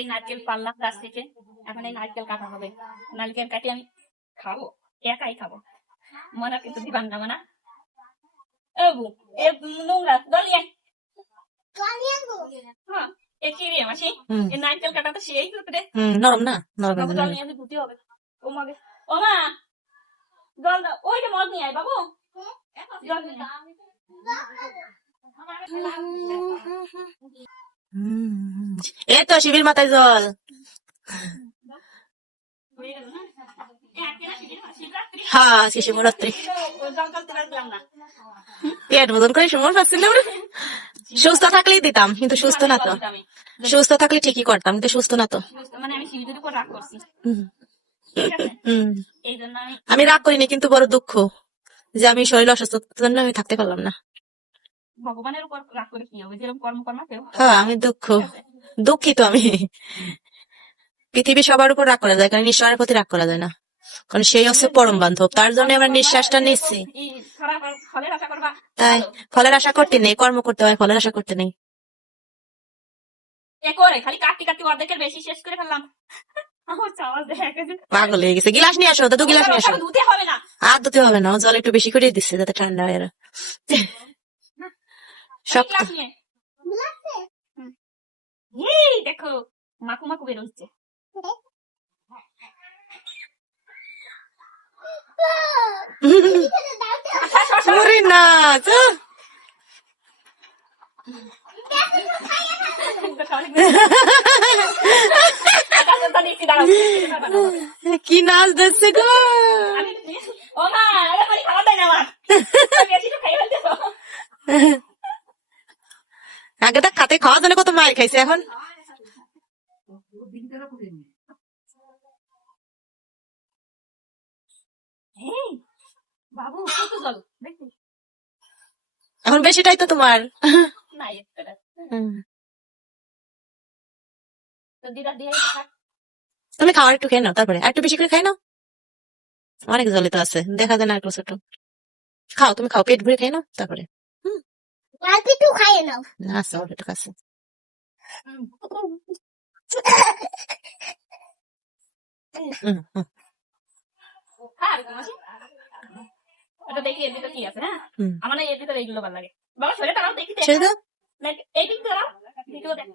এই নারকেল পারলাম গাছ থেকে, এখন এই নারকেল কাটা হবে। নারকেল কাটি আমি খাবো, একাই খাবো, মনা কিন্তু দিবান না মনা। নোংরা দলিয়া, হ্যাঁ এ কি রে মাসি, এই নারকেল কাটা তো সেই রে, নরম না, নরম জল নিয়ে ধুতে হবে। ও মাগে, ও মা জল দাও, ওইটা মদ নিয়ে আয় বাবু, জল নিয়ে আয়। এই তো শিবির মাথায় জল। হ্যাঁ শিবরাত্রি পেট বোধন করে সময় পাচ্ছিলাম। সুস্থ থাকলেই দিতাম, কিন্তু সুস্থ না তো। সুস্থ থাকলে ঠিকই করতাম, কিন্তু সুস্থ না তো। মানে আমি শিবিরের উপর রাগ করছি, এই জন্য আমি রাগ করিনি, কিন্তু বড় দুঃখ যে আমি শরীর অসুস্থতার জন্য আমি থাকতে পারলাম না। ভগবানের উপর রাগ করে কি হবে, যেরকম কর্ম কর্মাতেও। হ্যাঁ আমি দুঃখিত আমি। পৃথিবী সবার উপর রাগ করা যায়, কারণ ঈশ্বরের প্রতি রাগ করা যায় না, কারণ সেই হচ্ছে পরম বান্ধব, তার জন্য আমার নিঃশ্বাসটা নিচ্ছি। তাই ফলের আশা করতে নেই, কর্ম করতে হয়, ফলের আশা করতে নেই। খালি কাটতে কাটতে অর্ধেকের বেশি শেষ করে ফেললাম। পাগল হয়ে গেছে। গিলাস নিয়ে আসো, দু গিলাস নিয়ে আসো। ধুতে হবে না, আর ধুতে হবে না, জল একটু বেশি করে দিচ্ছে যাতে ঠান্ডা হয়। শক্ত দেখো মাকু মাকু বেরোচ্ছে। না কি নাচ দিচ্ছে গো। আগে তো খাতে খাওয়া জন্য কত মায়ের খাইছে, এখন বাবু কত জল, এখন বেশিটাই তো তোমার। তুমি খাওয়ার একটু খেয়ে নাও, তারপরে একটু বেশি করে খাই নাও। অনেক জলে তো আছে, দেখা যায় না একটু ছোট। খাও, তুমি খাও, পেট ভরে খেয়ে নাও, তারপরে আচ্ছা অল্প একটু খাচ্ছে। দেখি এর ভিতরে কি আছে। হ্যাঁ আমার এর ভিতরে এইগুলো ভালো লাগে। বাবা শরীরে তারাও দেখি, এই দিক ধরো, ভিডিও দেখ।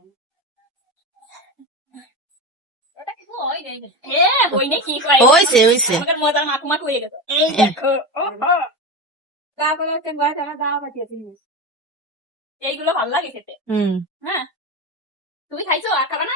মজার মাকু মাকু হয়ে গেছে। এই দেখো এইগুলো ভালো লাগে খেতে। হ্যাঁ তুমি খাইছো আর খাবা না?